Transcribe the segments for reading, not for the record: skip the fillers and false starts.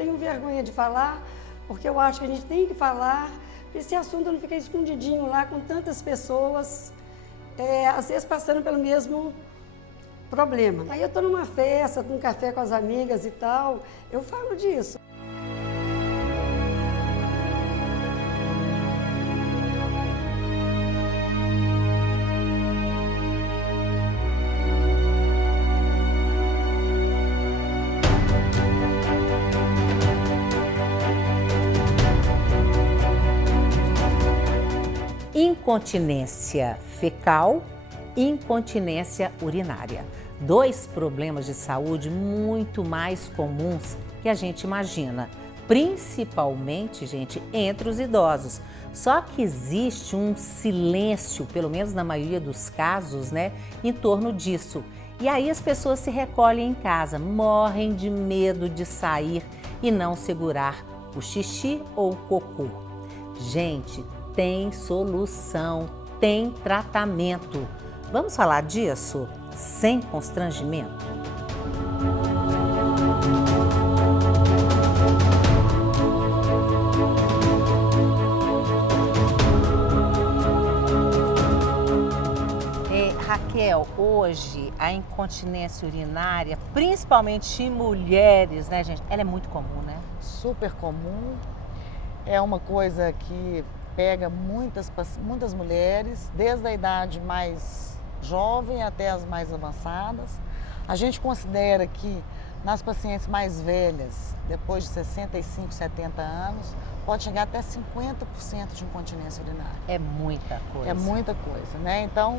tenho vergonha de falar, porque eu acho que a gente tem que falar, para esse assunto não ficar escondidinho lá com tantas pessoas, às vezes passando pelo mesmo problema. Aí eu estou numa festa, num café com as amigas e tal, eu falo disso. Incontinência fecal e incontinência urinária. 2 problemas de saúde muito mais comuns que a gente imagina, principalmente, gente, entre os idosos. Só que existe um silêncio, pelo menos na maioria dos casos, né, em torno disso. E aí as pessoas se recolhem em casa, morrem de medo de sair e não segurar o xixi ou o cocô. Gente, tem solução, tem tratamento. Vamos falar disso sem constrangimento? Raquel, hoje a incontinência urinária, principalmente em mulheres, né, gente? Ela é muito comum, né? Super comum. É uma coisa que pega muitas mulheres, desde a idade mais jovem até as mais avançadas. A gente considera que nas pacientes mais velhas, depois de 65, 70 anos, pode chegar até 50% de incontinência urinária. É muita coisa. É muita coisa, né? Então,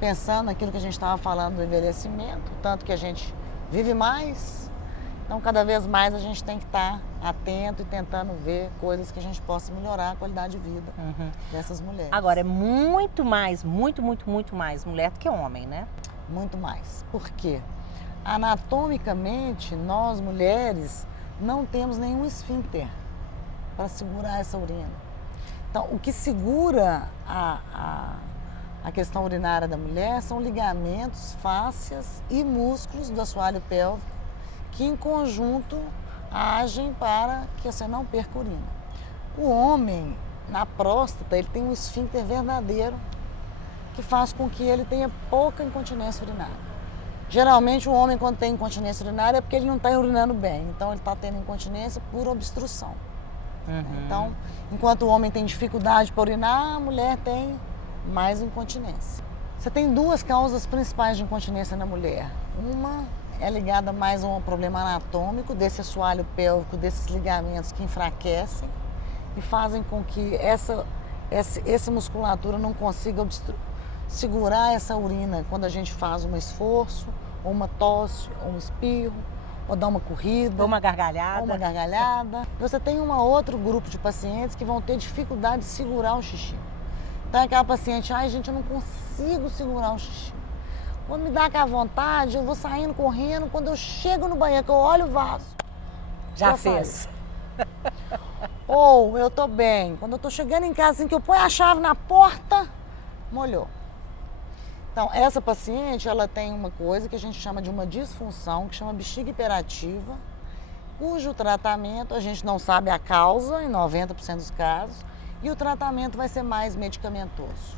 pensando naquilo que a gente estava falando do envelhecimento, tanto que a gente vive mais, então cada vez mais a gente tem que estar atento e tentando ver coisas que a gente possa melhorar a qualidade de vida dessas mulheres. Agora, é muito mais, muito mais mulher do que homem, né? Muito mais. Por quê? Anatomicamente, nós mulheres não temos nenhum esfíncter para segurar essa urina. Então, o que segura a questão urinária da mulher são ligamentos, fáscias e músculos do assoalho pélvico que em conjunto agem para que você não perca urina. O homem, na próstata, ele tem um esfíncter verdadeiro que faz com que ele tenha pouca incontinência urinária. Geralmente o homem, quando tem incontinência urinária, é porque ele não está urinando bem, então ele está tendo incontinência por obstrução. Então, enquanto o homem tem dificuldade para urinar, a mulher tem mais incontinência. Você tem 2 causas principais de incontinência na mulher. Uma é ligada mais a um problema anatômico, desse assoalho pélvico, desses ligamentos que enfraquecem e fazem com que essa musculatura não consiga segurar essa urina quando a gente faz um esforço, ou uma tosse, ou um espirro, ou dá uma corrida. Ou uma gargalhada. Ou uma gargalhada. Você tem um outro grupo de pacientes que vão ter dificuldade de segurar o xixi. Então é aquela paciente, ai gente, eu não consigo segurar o xixi. Quando me dá aquela vontade, eu vou saindo correndo. Quando eu chego no banheiro, que eu olho o vaso, já fez. Ou eu tô bem. Quando eu tô chegando em casa, assim que eu ponho a chave na porta, molhou. Então, essa paciente, ela tem uma coisa que a gente chama de uma disfunção, que chama bexiga hiperativa, cujo tratamento a gente não sabe a causa, em 90% dos casos, e o tratamento vai ser mais medicamentoso.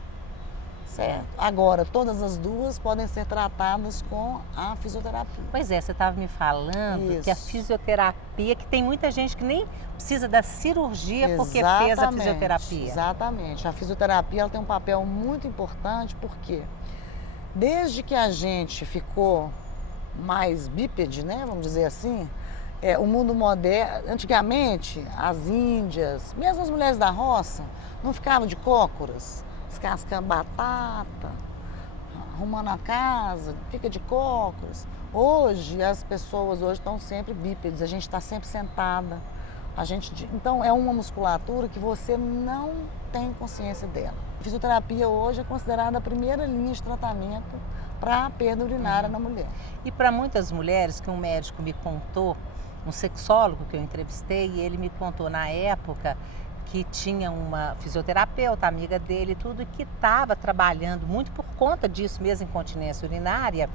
Certo. Agora, todas as 2 podem ser tratadas com a fisioterapia. Pois é, você estava me falando que a fisioterapia, que tem muita gente que nem precisa da cirurgia porque fez a fisioterapia. Exatamente. A fisioterapia ela tem um papel muito importante porque desde que a gente ficou mais bípede, né, vamos dizer assim, o mundo moderno, antigamente as índias, mesmo as mulheres da roça, não ficavam de cócoras, descascando batata, arrumando a casa, fica de cócoras. Hoje, as pessoas estão sempre bípedes, a gente está sempre sentada. Então, é uma musculatura que você não tem consciência dela. A fisioterapia hoje é considerada a primeira linha de tratamento para a perda urinária na mulher. E para muitas mulheres, que um médico me contou, um sexólogo que eu entrevistei, e ele me contou na época que tinha uma fisioterapeuta, amiga dele e tudo, que estava trabalhando muito por conta disso mesmo, incontinência urinária,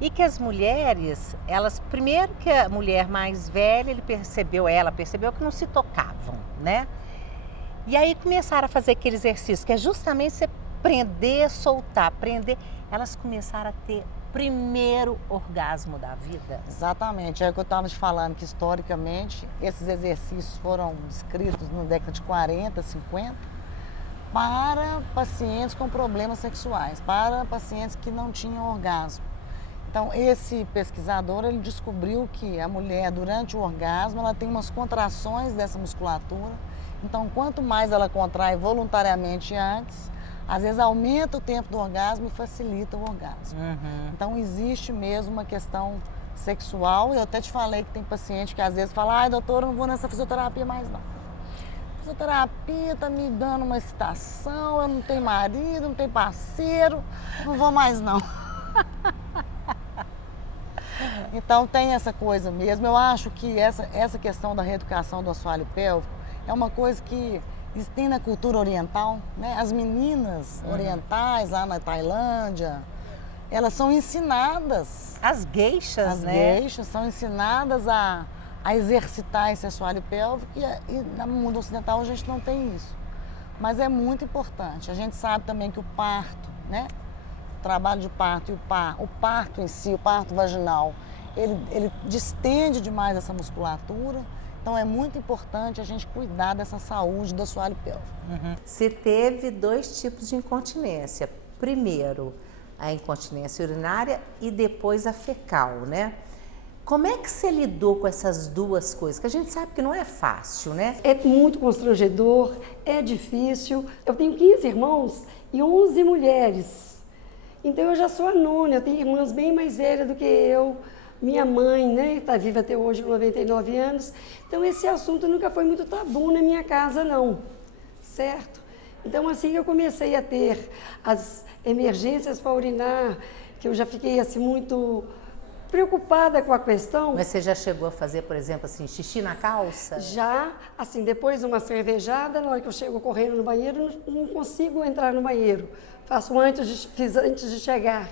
E que as mulheres, elas, primeiro que a mulher mais velha, ela percebeu que não se tocavam, né? E aí começaram a fazer aquele exercício, que é justamente você prender, soltar, prender. Elas começaram a ter o primeiro orgasmo da vida. Exatamente, é o que eu estava te falando, que historicamente esses exercícios foram descritos na década de 40, 50, para pacientes com problemas sexuais, para pacientes que não tinham orgasmo. Então, esse pesquisador, ele descobriu que a mulher, durante o orgasmo, ela tem umas contrações dessa musculatura. Então, quanto mais ela contrai voluntariamente antes, às vezes aumenta o tempo do orgasmo e facilita o orgasmo. Então, existe mesmo uma questão sexual. Eu até te falei que tem paciente que às vezes fala, ai, doutora, eu não vou nessa fisioterapia mais não. Fisioterapia está me dando uma excitação, eu não tenho marido, não tenho parceiro, não vou mais não. Então tem essa coisa mesmo. Eu acho que essa questão da reeducação do assoalho pélvico é uma coisa que tem na cultura oriental, né? As meninas orientais lá na Tailândia, elas são ensinadas. As gueixas, né? As gueixas são ensinadas a exercitar esse assoalho pélvico e no mundo ocidental a gente não tem isso. Mas é muito importante. A gente sabe também que o parto, né? O trabalho de parto e o parto em si, o parto vaginal, ele distende demais essa musculatura. Então é muito importante a gente cuidar dessa saúde do assoalho pélvico. Você teve 2 tipos de incontinência. Primeiro, a incontinência urinária e depois a fecal, né? Como é que você lidou com essas duas coisas? Que a gente sabe que não é fácil, né? É muito constrangedor, é difícil. Eu tenho 15 irmãos e 11 mulheres. Então eu já sou a nona, eu tenho irmãs bem mais velhas do que eu. Minha mãe, né, está viva até hoje com 99 anos. Então esse assunto nunca foi muito tabu na minha casa, não. Certo? Então assim que eu comecei a ter as emergências para urinar, que eu já fiquei assim muito preocupada com a questão. Mas você já chegou a fazer, por exemplo, assim, xixi na calça? Já, assim, depois de uma cervejada, na hora que eu chego correndo no banheiro, não consigo entrar no banheiro. Fiz antes de chegar.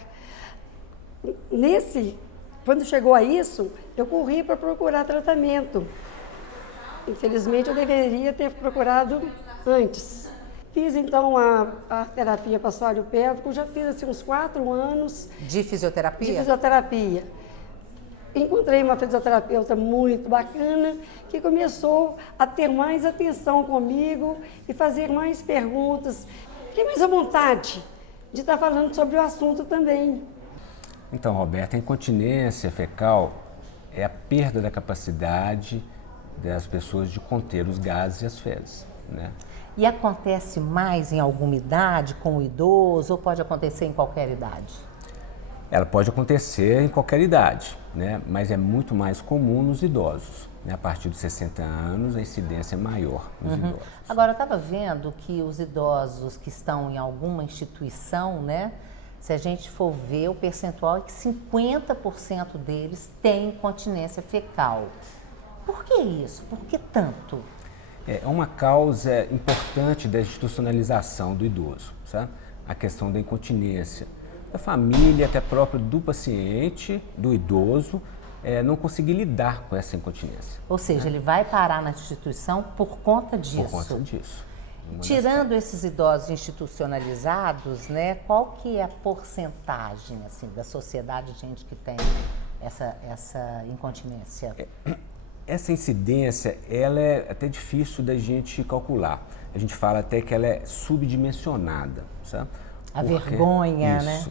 Quando chegou a isso, eu corri para procurar tratamento. Infelizmente, eu deveria ter procurado antes. Fiz, então, a terapia para assoalho pélvico, já fiz, assim, uns 4 anos. De fisioterapia? De fisioterapia. Encontrei uma fisioterapeuta muito bacana, que começou a ter mais atenção comigo e fazer mais perguntas. Fiquei mais à vontade de estar falando sobre o assunto também. Então, Roberta, a incontinência fecal é a perda da capacidade das pessoas de conter os gases e as fezes, né? E acontece mais em alguma idade, com o idoso, ou pode acontecer em qualquer idade? Ela pode acontecer em qualquer idade, né? Mas é muito mais comum nos idosos, né? A partir dos 60 anos, a incidência é maior nos idosos. Agora, eu estava vendo que os idosos que estão em alguma instituição, né? Se a gente for ver, o percentual é que 50% deles têm incontinência fecal. Por que isso? Por que tanto? É uma causa importante da institucionalização do idoso, sabe? A questão da incontinência. Da família, até próprio do paciente, do idoso, não conseguir lidar com essa incontinência. Ou seja, ele vai parar na instituição por conta disso. Por conta disso. Tirando esses idosos institucionalizados, né, qual que é a porcentagem assim, da sociedade de gente que tem essa incontinência? Essa incidência, ela é até difícil da gente calcular. A gente fala até que ela é subdimensionada, sabe? Vergonha, né?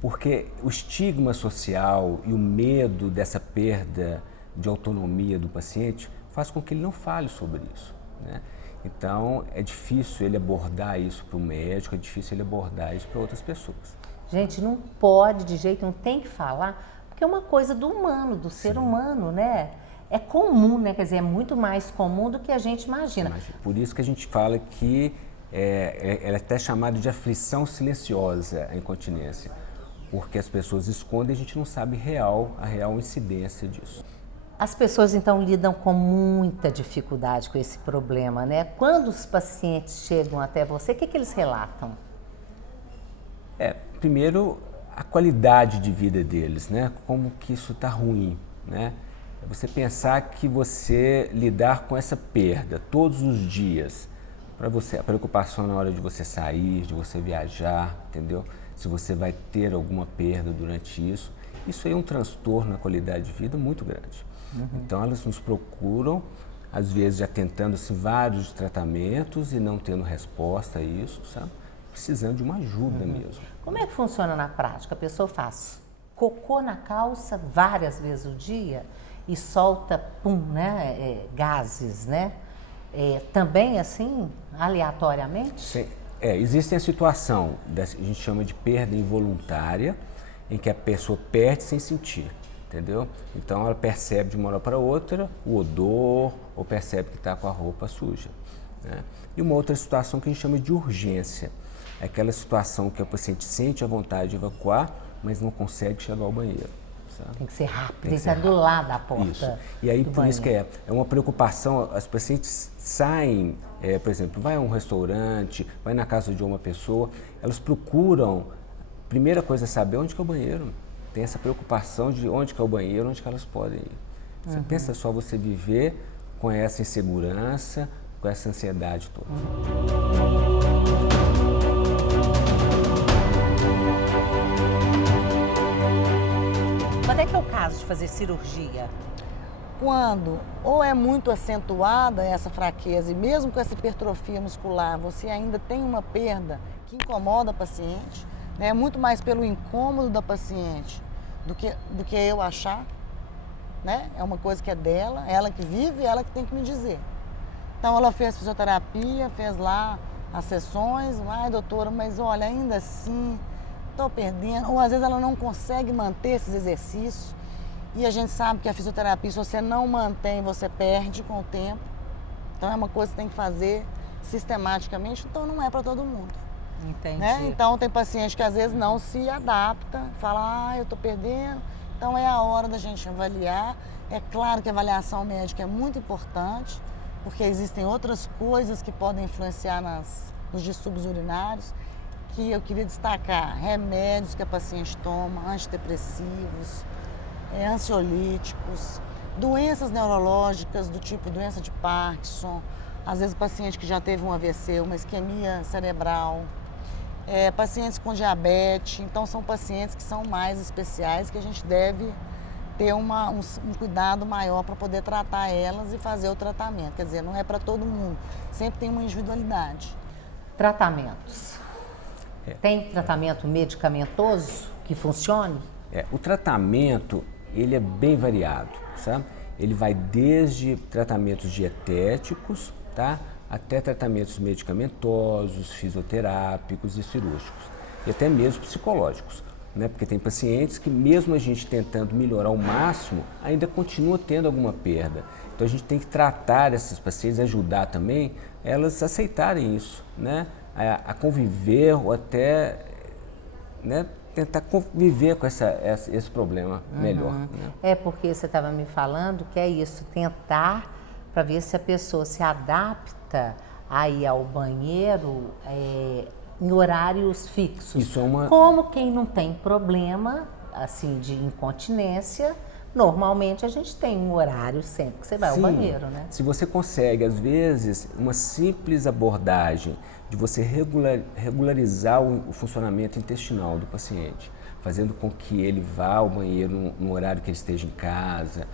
Porque o estigma social e o medo dessa perda de autonomia do paciente faz com que ele não fale sobre isso, né? Então, é difícil ele abordar isso para o médico, é difícil ele abordar isso para outras pessoas. Gente, não pode de jeito, não tem que falar, porque é uma coisa do humano, do ser humano, né? É comum, né? Quer dizer, é muito mais comum do que a gente imagina. Por isso que a gente fala que ela é até chamada de aflição silenciosa, a incontinência. Porque as pessoas escondem e a gente não sabe a real incidência disso. As pessoas, então, lidam com muita dificuldade com esse problema, né? Quando os pacientes chegam até você, o que eles relatam? Primeiro, a qualidade de vida deles, né? Como que isso está ruim, né? É você pensar que você lidar com essa perda todos os dias, para você, a preocupação na hora de você sair, de você viajar, entendeu? Se você vai ter alguma perda durante isso, isso aí é um transtorno na qualidade de vida muito grande. Então elas nos procuram, às vezes já tentando vários tratamentos e não tendo resposta a isso, sabe? Precisando de uma ajuda mesmo. Como é que funciona na prática? A pessoa faz cocô na calça várias vezes ao dia e solta, gases, né? Também assim, aleatoriamente? Sim. Existe a situação, a gente chama de perda involuntária, em que a pessoa perde sem sentir, entendeu? Então ela percebe de uma hora para outra o odor ou percebe que está com a roupa suja, né? E uma outra situação que a gente chama de urgência, é aquela situação que o paciente sente a vontade de evacuar, mas não consegue chegar ao banheiro. Sabe? Tem que ser rápido, tem que estar do lado da porta. Isso. E aí, do por isso que banheiro. é uma preocupação, as pacientes saem, por exemplo, vai a um restaurante, vai na casa de uma pessoa, elas procuram, primeira coisa é saber onde que é o banheiro. Tem essa preocupação de onde que é o banheiro, onde que elas podem ir. Você pensa só você viver com essa insegurança, com essa ansiedade toda. Quando é que é o caso de fazer cirurgia? Quando ou é muito acentuada essa fraqueza e mesmo com essa hipertrofia muscular, você ainda tem uma perda que incomoda a paciente, né? Muito mais pelo incômodo da paciente do que eu achar, né? É uma coisa que é dela, ela que vive, ela que tem que me dizer. Então ela fez fisioterapia, fez lá as sessões, ai doutora, mas olha, ainda assim estou perdendo, ou às vezes ela não consegue manter esses exercícios. E a gente sabe que a fisioterapia, se você não mantém, você perde com o tempo. Então é uma coisa que você tem que fazer sistematicamente, então não é para todo mundo. Entendi. Né? Então tem paciente que às vezes não se adapta, fala, eu estou perdendo, então é a hora da gente avaliar. É claro que a avaliação médica é muito importante, porque existem outras coisas que podem influenciar nos distúrbios urinários, que eu queria destacar: remédios que a paciente toma, antidepressivos, ansiolíticos, doenças neurológicas do tipo doença de Parkinson, às vezes paciente que já teve um AVC, uma isquemia cerebral, pacientes com diabetes. Então são pacientes que são mais especiais, que a gente deve ter um cuidado maior para poder tratar elas e fazer o tratamento. Quer dizer, não é para todo mundo, sempre tem uma individualidade. Tratamentos. Tem tratamento medicamentoso que funcione? O tratamento, ele é bem variado, sabe? Ele vai desde tratamentos dietéticos, tá? Até tratamentos medicamentosos, fisioterápicos e cirúrgicos. E até mesmo psicológicos, né? Porque tem pacientes que, mesmo a gente tentando melhorar ao máximo, ainda continua tendo alguma perda. Então a gente tem que tratar essas pacientes, ajudar também elas a aceitarem isso, né? A conviver ou até, né, tentar conviver com esse problema melhor. Né? É porque você estava me falando que é isso, tentar para ver se a pessoa se adapta a ir ao banheiro em horários fixos. Isso é uma... Como quem não tem problema assim de incontinência, normalmente a gente tem um horário sempre que você vai ao banheiro, né? Se você consegue, às vezes, uma simples abordagem de você regularizar o funcionamento intestinal do paciente, fazendo com que ele vá ao banheiro no horário que ele esteja em casa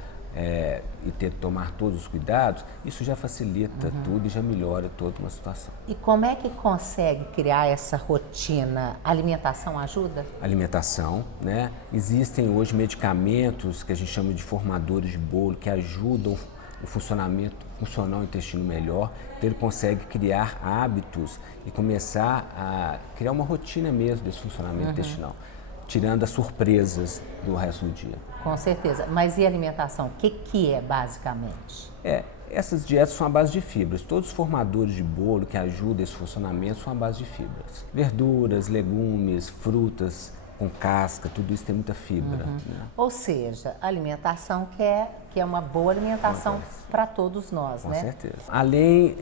e tomar todos os cuidados, isso já facilita tudo e já melhora toda uma situação. E como é que consegue criar essa rotina? A alimentação ajuda? Alimentação, né? Existem hoje medicamentos que a gente chama de formadores de bolo que ajudam o funcionamento, funcionar o intestino melhor, então ele consegue criar hábitos e começar a criar uma rotina mesmo desse funcionamento intestinal, tirando as surpresas do resto do dia. Com certeza. Mas e alimentação? O que é basicamente? Essas dietas são à base de fibras. Todos os formadores de bolo que ajudam esse funcionamento são à base de fibras. Verduras, legumes, frutas com casca, tudo isso tem muita fibra. Né? Ou seja, alimentação que é uma boa alimentação para todos nós, Com né? certeza. Além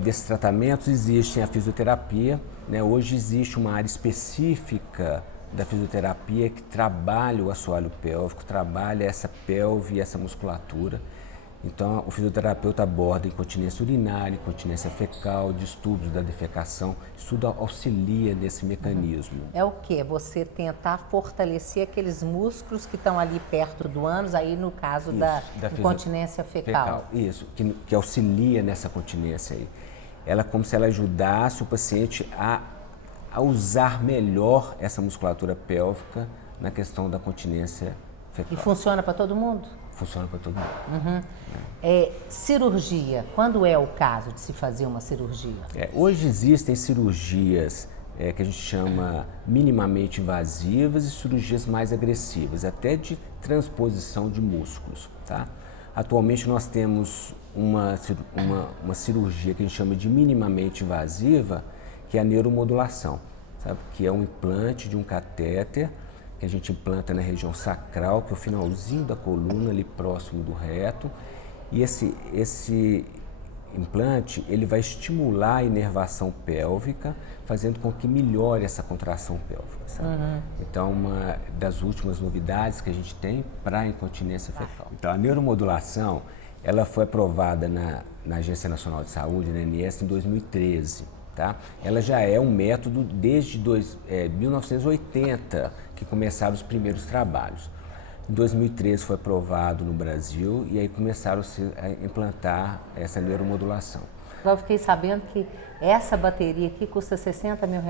desses tratamentos, existe a fisioterapia. Né? Hoje existe uma área específica da fisioterapia que trabalha o assoalho pélvico, trabalha essa pelve e essa musculatura. Então, o fisioterapeuta aborda incontinência urinária, incontinência fecal, distúrbios da defecação, isso tudo auxilia nesse mecanismo. É o quê? Você tentar fortalecer aqueles músculos que estão ali perto do ânus, aí no caso da incontinência fecal. Isso, que auxilia nessa continência aí. Ela é como se ela ajudasse o paciente a usar melhor essa musculatura pélvica na questão da continência fecal. E funciona para todo mundo? Funciona para todo mundo. Cirurgia, quando é o caso de se fazer uma cirurgia? Hoje existem cirurgias que a gente chama minimamente invasivas e cirurgias mais agressivas, até de transposição de músculos. Tá? Atualmente nós temos uma cirurgia que a gente chama de minimamente invasiva, que é a neuromodulação, sabe? Que é um implante de um catéter que a gente implanta na região sacral, que é o finalzinho da coluna, ali próximo do reto. E esse implante, ele vai estimular a inervação pélvica, fazendo com que melhore essa contração pélvica, sabe? Então, uma das últimas novidades que a gente tem para a incontinência fecal. Então, a neuromodulação, ela foi aprovada na Agência Nacional de Saúde, na ANS, em 2013. Tá? Ela já é um método desde 1980, que começaram os primeiros trabalhos. Em 2013 foi aprovado no Brasil e aí começaram a implantar essa neuromodulação. Eu fiquei sabendo que essa bateria aqui custa R$60 mil.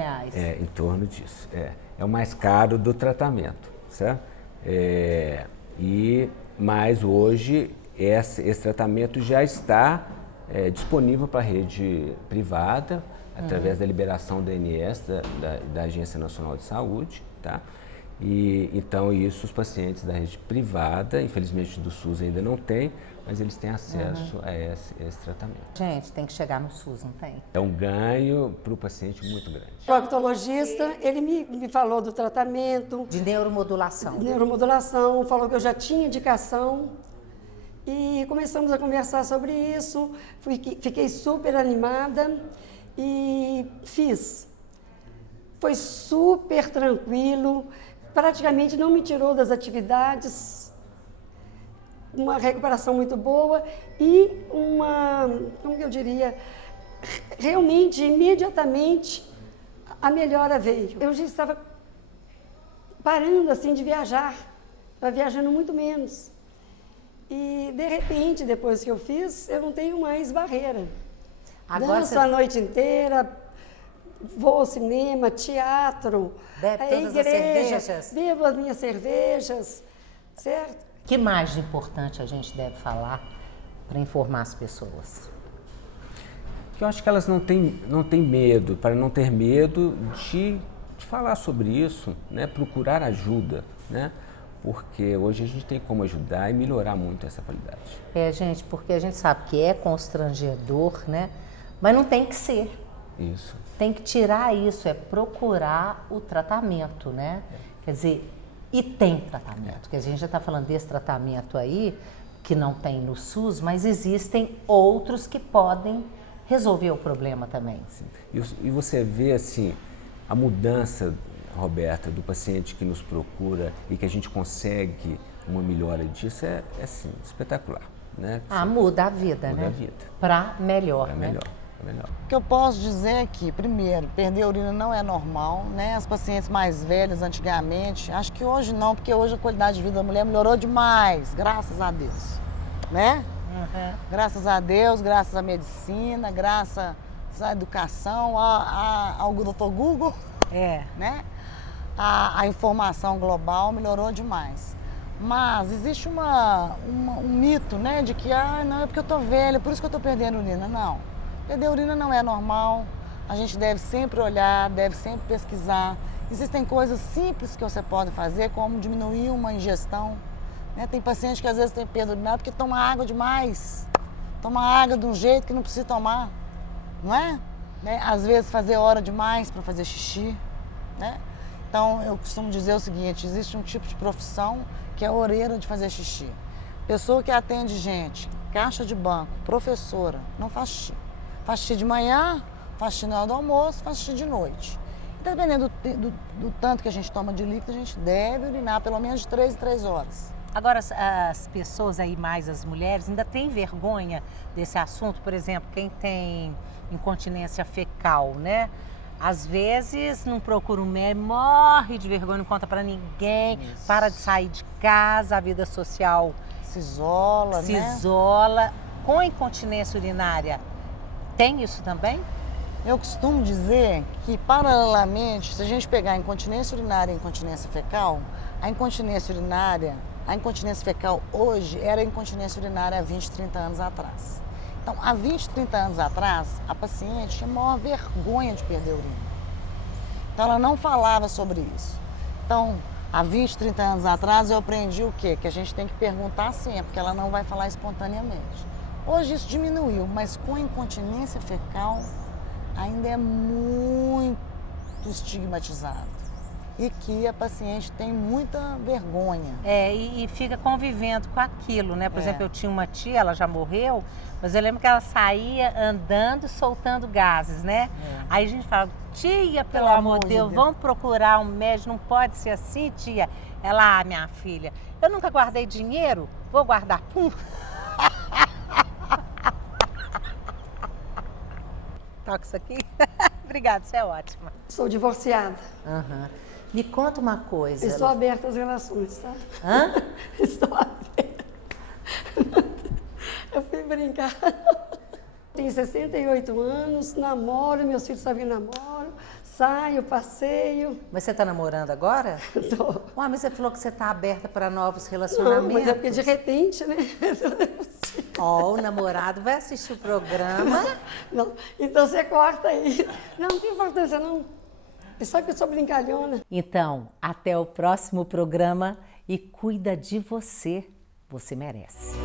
Em torno disso. É o mais caro do tratamento, certo? Mas hoje esse tratamento já está disponível para a rede privada, através da liberação da ANS, da Agência Nacional de Saúde, tá? E então isso os pacientes da rede privada, infelizmente do SUS ainda não tem, mas eles têm acesso a esse tratamento. Gente, tem que chegar no SUS, não tem? É um ganho para o paciente muito grande. O proctologista, ele me falou do tratamento. De neuromodulação. Neuromodulação, falou que eu já tinha indicação. E começamos a conversar sobre isso, fiquei super animada e fiz. Foi super tranquilo, praticamente não me tirou das atividades, uma recuperação muito boa e como que eu diria, realmente, imediatamente, a melhora veio. Eu já estava parando assim de viajar, estava viajando muito menos. E, de repente, depois que eu fiz, eu não tenho mais barreira. Agora danço a noite inteira, vou ao cinema, teatro, bebe todas as cervejas. Bebo as minhas cervejas, certo? O que mais de importante a gente deve falar para informar as pessoas? Eu acho que elas não têm medo, para não ter medo de falar sobre isso, né? Procurar ajuda, né? Porque hoje a gente tem como ajudar e melhorar muito essa qualidade. Gente, porque a gente sabe que é constrangedor, né? Mas não tem que ser. Isso. Tem que tirar isso, é procurar o tratamento, né? Quer dizer, e tem tratamento, porque a gente já está falando desse tratamento aí, que não tem no SUS, mas existem outros que podem resolver o problema também. Sim. E você vê, assim, a mudança, Roberta, do paciente que nos procura e que a gente consegue uma melhora disso é assim, espetacular, né? Muda a vida, muda né? a vida. Para melhor, pra né? melhor. Melhor. O que eu posso dizer é que, primeiro, perder a urina não é normal, né? As pacientes mais velhas, antigamente, acho que hoje não, porque hoje a qualidade de vida da mulher melhorou demais, graças a Deus, né? Graças a Deus, graças à medicina, graças à educação, ao Dr. Google, né? A informação global melhorou demais. Mas existe um mito, né? De que, não, é porque eu tô velha, por isso que eu tô perdendo urina. Não. Perder urina não é normal, a gente deve sempre olhar, deve sempre pesquisar. Existem coisas simples que você pode fazer, como diminuir uma ingestão. Né? Tem paciente que às vezes tem perda urinária porque toma água demais. Toma água de um jeito que não precisa tomar, não é? Né? Às vezes fazer hora demais para fazer xixi. Né? Então eu costumo dizer o seguinte, existe um tipo de profissão que é a orelha de fazer xixi. Pessoa que atende gente, caixa de banco, professora, não faz xixi. Faz xixi de manhã, faz xixi na hora do almoço, faz xixi de noite. Dependendo do tanto que a gente toma de líquido, a gente deve urinar pelo menos de 3 em 3 horas. Agora, as pessoas aí, mais as mulheres, ainda têm vergonha desse assunto? Por exemplo, quem tem incontinência fecal, né? Às vezes não procura um médico, morre de vergonha, não conta pra ninguém, para de sair de casa, a vida social Se isola, se né? isola. Com a incontinência urinária, tem isso também? Eu costumo dizer que, paralelamente, se a gente pegar a incontinência urinária e a incontinência fecal, a incontinência fecal hoje era a incontinência urinária há 20, 30 anos atrás. Então, há 20, 30 anos atrás, a paciente tinha maior vergonha de perder a urina. Então, ela não falava sobre isso. Então, há 20, 30 anos atrás, eu aprendi o quê? Que a gente tem que perguntar sempre, porque ela não vai falar espontaneamente. Hoje isso diminuiu, mas com a incontinência fecal ainda é muito estigmatizado. E que a paciente tem muita vergonha. E fica convivendo com aquilo, né? Por exemplo, eu tinha uma tia, ela já morreu, mas eu lembro que ela saía andando, soltando gases, né? Aí a gente fala, tia, pelo amor de Deus, vamos procurar um médico, não pode ser assim, tia. Ela, minha filha, eu nunca guardei dinheiro, vou guardar pum. Toca isso aqui? Obrigada, você é ótima. Sou divorciada. Me conta uma coisa. Estou aberta às relações, tá? Hã? Estou aberta. Eu fui brincar. Tenho 68 anos, namoro, meus filhos sabem namoro, saio, passeio. Mas você está namorando agora? Tô. Ué, mas você falou que você está aberta para novos relacionamentos. Não, mas é porque de repente, né? Ó, o namorado vai assistir o programa. Não, então você corta aí. Não tem importância, não. É só que eu sou brincalhona. Então, até o próximo programa e cuida de você. Você merece.